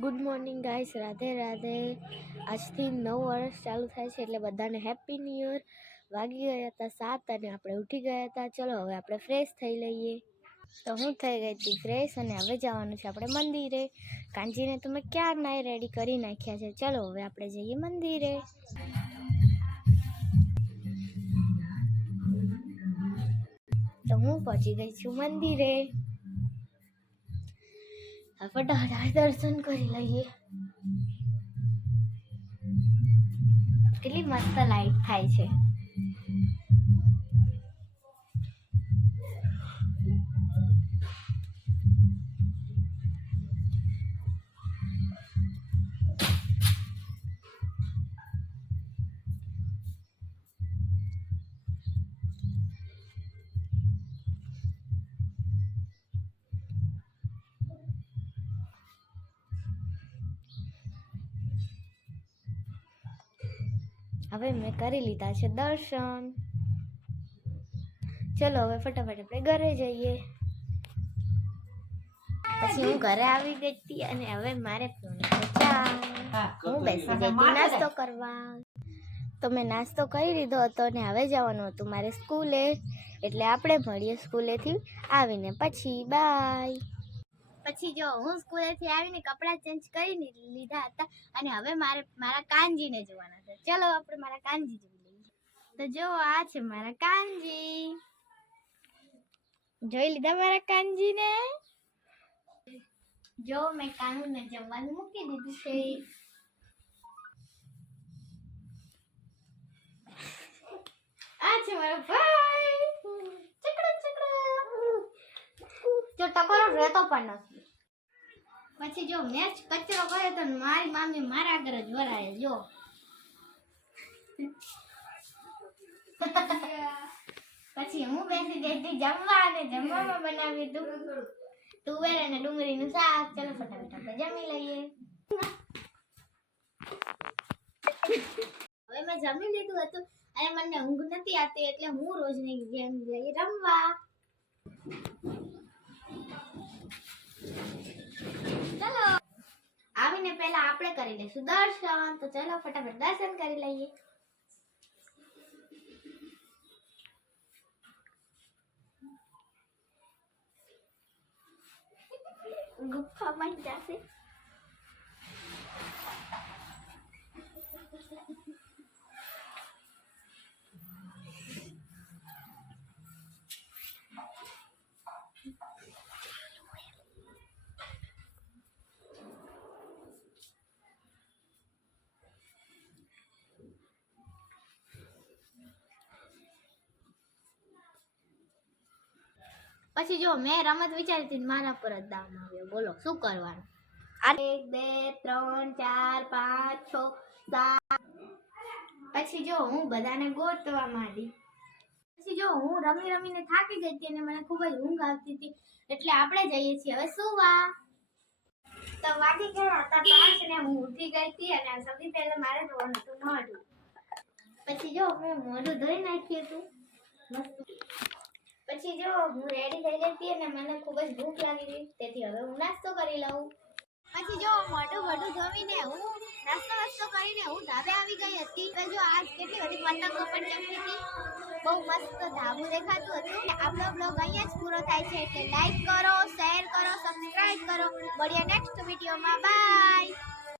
Good morning guys Radhe Radhe. આજથી નવ વર્ષ ચાલુ થાય છે એટલે બધાને હેપી ન્યૂ યર વાગી ગયા હતા સાત અને આપણે ઉઠી ગયા હતા. ચલો, હવે આપણે ફ્રેશ થઈ લઈએ. તો હું થઈ ગઈ હતી ફ્રેશ અને હવે જવાનું છે આપણે મંદિરે. કાંજીને તમે ક્યાં નાય રેડી કરી નાખ્યા છે. ચલો, હવે આપણે જઈએ મંદિરે. તો હું પહોંચી ગઈ છું મંદિરે. ફટાફટ દર્શન કરી લઈએ. કેટલી મસ્ત લાઈટ થાય છે. હવે મેં કરી લીધા છે દર્શન. ચલો હવે ફટાફટ આપણે ઘરે જઈએ. પછી હું ઘરે આવી ગઈ હતી અને હવે મારે હું બેસી ગઈ નાસ્તો કરવા. તો મેં નાસ્તો કરી લીધો હતો અને હવે જવાનું હતું મારે સ્કૂલે. એટલે આપણે મળીએ સ્કૂલેથી આવીને પછી. બાય. પછી જો હું સ્કૂલેથી આવીને કપડાં ચેન્જ કરીને લીધા હતા અને હવે મારે, મારા કાનજીને જોવાના છે. ચલો આપણે મારા કાનજી જોઈ લઈએ. તો જો આ છે મારા કાનજી. જોઈ લીધા મારા કાનજીને? જો મેં કાનુને જમવાનું મૂકી દીધું છે. આ છે મારો ભાઈ. ચકડો ચકડો. જો ટકોરો રહેતો પણ નથી. પછી જો મેચ કચરો કરે તો મારી મામી મારા ઘર જ વરાય જો. પછી હું બેસી દેતી જમવા અને જમવામાં બનાવી દઉં તુવેર અને ડુંગળીનું શાક, ચલો ફટાફટ આપણે જમી લઈએ. હવે મેં જમી લીધું હતું. અને મને ઊંઘ નથી આવતી, એટલે હું રોજની ગેમ રમવા આવીને પહેલા આપણે કરી લઈશું દર્શન. તો ચલો ફટાફટ દર્શન કરી લઈએ. ગુફામાં જશે. પછી જો મેં રમત વિચારી હતી ને મારા પર જ દામ આવ્યો. બોલો શું કરવાનું? એક બે ત્રણ ચાર પાંચ છ સાત. પછી જો હું બધાને ગોતવા માંડી. પછી જો હું રમી રમીને થાકી ગઈ હતી અને મને ખૂબ જ ઊંઘ આવતી હતી. એટલે આપણે જઈએ છીએ. હવે સુવા તો વાગી ગયા હતા પાંચ ને હું ઉઠી ગઈ હતી અને સૌથી પહેલા મારે ધોવાનું હતું મોઢું. પછી જો મેં મોઢું ધોઈ નાખ્યું હતું. મસ્ત. પછી જો હું રેડી થઈ ગઈ હતી અને મને ખૂબ જ ભૂખ લાગી હતી, તેથી હવે હું નાસ્તો કરી લઉં. પછી જો મોઢું મોઢું જમીને હું નાસ્તો વાસ્તો કરીને હું ધાબે આવી ગઈ હતી. તો જો આજ કેટલી બધી પતંગો પણ ચગતી હતી. બહુ મસ્ત ધાબું દેખાતું હતું. આપણો બ્લોગ અહીંયા જ પૂરો થાય છે. એટલે લાઈક કરો શેર કરો સબસ્ક્રાઇબ કરો. મળીએ નેક્સ્ટ વિડીયોમાં બાય